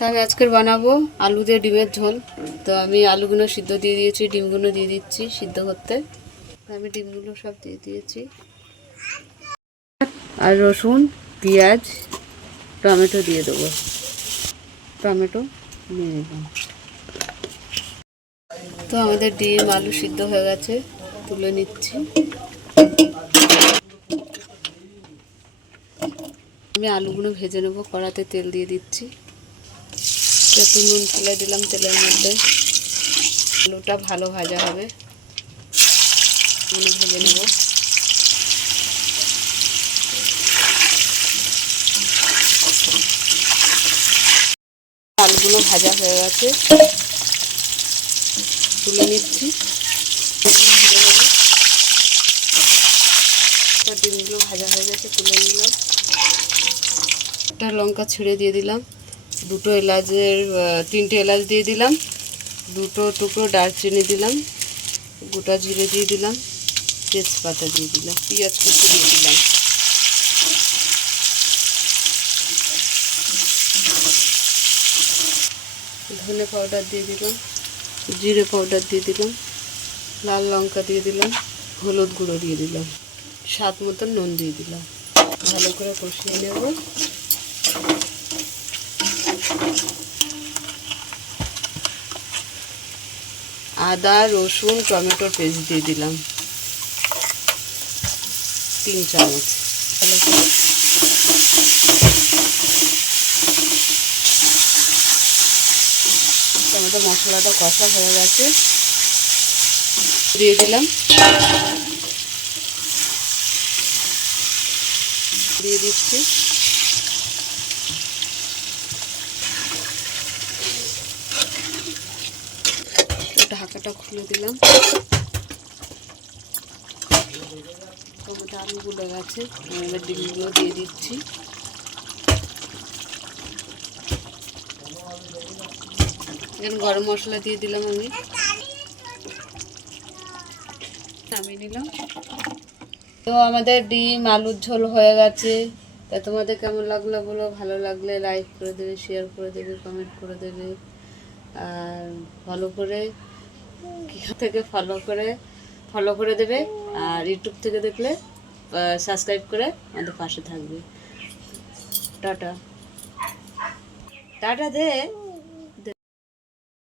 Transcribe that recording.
তা আমি আজকের বানাবো আলু দিয়ে ডিমের ঝোল। তো আমি আলুগুলো সিদ্ধ দিয়ে দিয়েছি, ডিমগুলো দিয়ে দিচ্ছি সিদ্ধ করতে। আমি ডিমগুলো সব দিয়ে দিয়েছি, আর রসুন, পেঁয়াজ, টমেটো দিয়ে দেবো। টমেটো দিয়ে দিলাম। তো আমাদের ডিম আলু সিদ্ধ হয়ে গেছে, তুলে নিচ্ছি। আমি আলুগুলো ভেজে নেবো, কড়াতে তেল দিয়ে দিচ্ছি। একটু নুন ফেলে দিলাম তেলের মধ্যে। আলুটা ভালো ভাজা হবে, ভেজে নেব। আলুগুলো ভাজা হয়ে গেছে, তুলে নিচ্ছি। ভেজে নেব। ডিমগুলো ভাজা হয়ে গেছে, তুলে নিলাম। একটা লঙ্কা ছিঁড়ে দিয়ে দিলাম, দুটো এলাচের 3টে এলাচ দিয়ে দিলাম, দুটো টুকরো দারচিনি দিলাম, গোটা জিরে দিয়ে দিলাম, তেজপাতা দিয়ে দিলাম, পেঁয়াজ কুচি দিয়ে দিলাম। ধনে পাউডার দিয়ে দিলাম, জিরে পাউডার দিয়ে দিলাম, লাল লঙ্কা দিয়ে দিলাম, হলুদ গুঁড়ো দিয়ে দিলাম, স্বাদ মতন নুন দিয়ে দিলাম। ভালো করে কষিয়ে নেব। আদা রসুন টমেটোর পেস্ট দিয়ে দিলাম 3 চামচ। ভালো করে টমেটো মশলাটা কষা হয়ে গেছে, দিয়ে দিলাম। দিয়ে দিচ্ছি। ঢাকাটা খুলে দিলাম। টমেটো আলুগুলো গেছে, এবার ডিমগুলো দিয়ে দিচ্ছি। এখানে গরম মশলা দিয়ে দিলাম, আমি নামিয়ে নিলাম। তো আমাদের ডিম আলুর ঝোল হয়ে গেছে। তা তোমাদের কেমন লাগলো বলো, ভালো লাগলে লাইক করে দেবে, শেয়ার করে দেবে, কমেন্ট করে দেবে, আর ফলো করে দেবে। আর ইউটিউব থেকে দেখলে সাবস্ক্রাইব করে আমাদের পাশে থাকবে। টাটা টাটা দে।